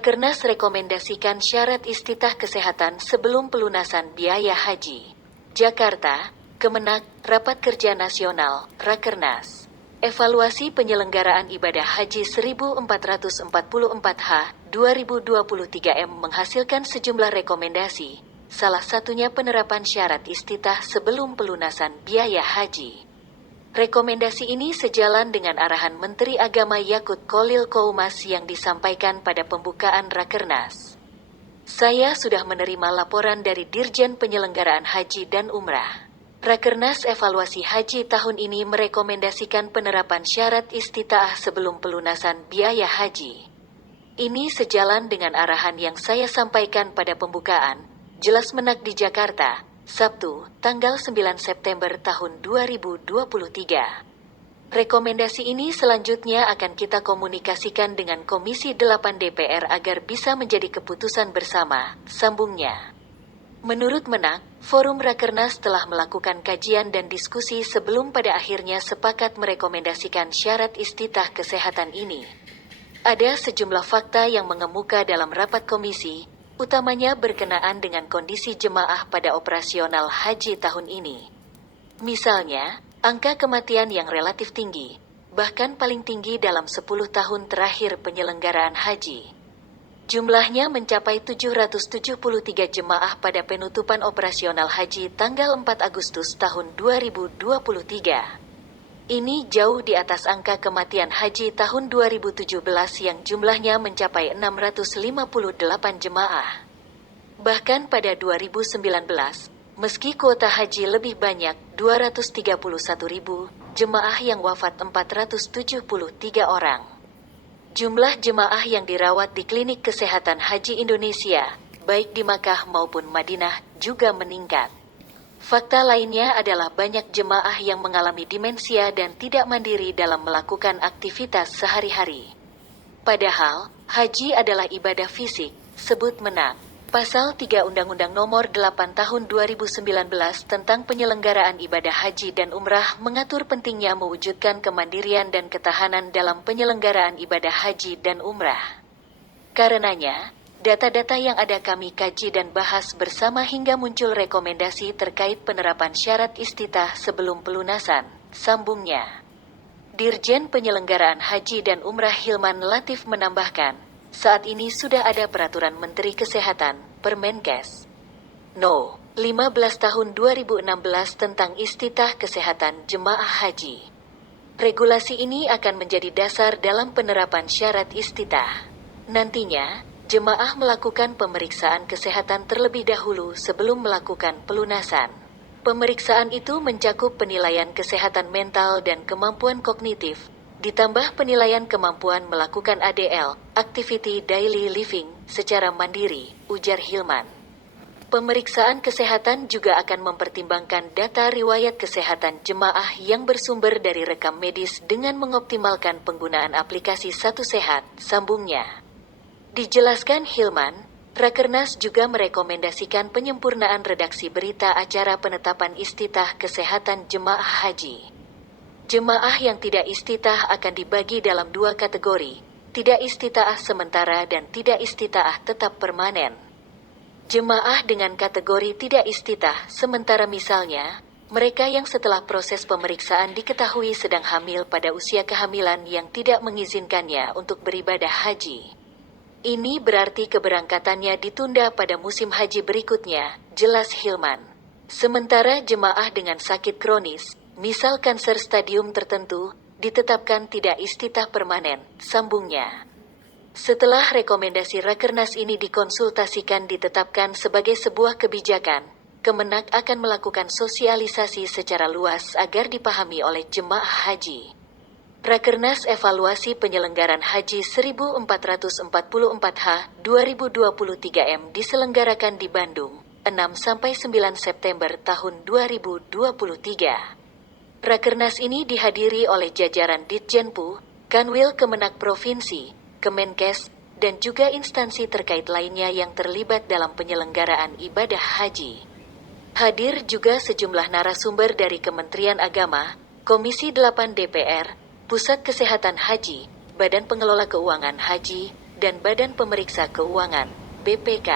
Rakernas rekomendasikan syarat istitah kesehatan sebelum pelunasan biaya haji. Jakarta, Kemenak, Rapat Kerja Nasional, Rakernas. Evaluasi penyelenggaraan ibadah haji 1444H 2023 menghasilkan sejumlah rekomendasi, salah satunya penerapan syarat istitah sebelum pelunasan biaya haji. Rekomendasi ini sejalan dengan arahan Menteri Agama Yakut Kholil Koumas yang disampaikan pada pembukaan Rakernas. Saya sudah menerima laporan dari Dirjen Penyelenggaraan Haji dan Umrah. Rakernas evaluasi haji tahun ini merekomendasikan penerapan syarat istitaah sebelum pelunasan biaya haji. Ini sejalan dengan arahan yang saya sampaikan pada pembukaan, jelas Menak di Jakarta, Sabtu, tanggal 9 September tahun 2023. Rekomendasi ini selanjutnya akan kita komunikasikan dengan Komisi 8 DPR agar bisa menjadi keputusan bersama, sambungnya. Menurut Menak, Forum Rakernas telah melakukan kajian dan diskusi sebelum pada akhirnya sepakat merekomendasikan syarat istitah kesehatan ini. Ada sejumlah fakta yang mengemuka dalam rapat komisi, utamanya berkenaan dengan kondisi jemaah pada operasional haji tahun ini. Misalnya, angka kematian yang relatif tinggi, bahkan paling tinggi dalam 10 tahun terakhir penyelenggaraan haji. Jumlahnya mencapai 773 jemaah pada penutupan operasional haji tanggal 4 Agustus tahun 2023. Ini jauh di atas angka kematian haji tahun 2017 yang jumlahnya mencapai 658 jemaah. Bahkan pada 2019, meski kuota haji lebih banyak 231.000, jemaah yang wafat 473 orang. Jumlah jemaah yang dirawat di Klinik Kesehatan Haji Indonesia, baik di Makkah maupun Madinah, juga meningkat. Fakta lainnya adalah banyak jemaah yang mengalami demensia dan tidak mandiri dalam melakukan aktivitas sehari-hari. Padahal, haji adalah ibadah fisik, sebut Menak. Pasal 3 Undang-Undang Nomor 8 Tahun 2019 tentang penyelenggaraan ibadah haji dan umrah mengatur pentingnya mewujudkan kemandirian dan ketahanan dalam penyelenggaraan ibadah haji dan umrah. Karenanya, data-data yang ada kami kaji dan bahas bersama hingga muncul rekomendasi terkait penerapan syarat istitah sebelum pelunasan, sambungnya. Dirjen Penyelenggaraan Haji dan Umrah Hilman Latif menambahkan, saat ini sudah ada Peraturan Menteri Kesehatan, Permenkes No. 15 Tahun 2016 tentang istitah kesehatan jemaah haji. Regulasi ini akan menjadi dasar dalam penerapan syarat istitah. Nantinya, jemaah melakukan pemeriksaan kesehatan terlebih dahulu sebelum melakukan pelunasan. Pemeriksaan itu mencakup penilaian kesehatan mental dan kemampuan kognitif, ditambah penilaian kemampuan melakukan ADL, Activity Daily Living, secara mandiri, ujar Hilman. Pemeriksaan kesehatan juga akan mempertimbangkan data riwayat kesehatan jemaah yang bersumber dari rekam medis dengan mengoptimalkan penggunaan aplikasi Satu Sehat, sambungnya. Dijelaskan Hilman, Rakernas juga merekomendasikan penyempurnaan redaksi berita acara penetapan istitah kesehatan jemaah haji. Jemaah yang tidak istitaah akan dibagi dalam dua kategori, tidak istitaah sementara dan tidak istitaah tetap permanen. Jemaah dengan kategori tidak istitaah sementara misalnya, mereka yang setelah proses pemeriksaan diketahui sedang hamil pada usia kehamilan yang tidak mengizinkannya untuk beribadah haji. Ini berarti keberangkatannya ditunda pada musim haji berikutnya, jelas Hilman. Sementara jemaah dengan sakit kronis, misal kanser stadium tertentu, ditetapkan tidak istitah permanen, sambungnya. Setelah rekomendasi Rakernas ini dikonsultasikan ditetapkan sebagai sebuah kebijakan, Kemenak akan melakukan sosialisasi secara luas agar dipahami oleh jemaah haji. Rakernas Evaluasi Penyelenggaraan Haji 1444H 2023 diselenggarakan di Bandung, 6-9 September tahun 2023. Rakernas ini dihadiri oleh jajaran Ditjenpu, Kanwil Kemenak Provinsi, Kemenkes, dan juga instansi terkait lainnya yang terlibat dalam penyelenggaraan ibadah haji. Hadir juga sejumlah narasumber dari Kementerian Agama, Komisi 8 DPR, Pusat Kesehatan Haji, Badan Pengelola Keuangan Haji, dan Badan Pemeriksa Keuangan (BPK).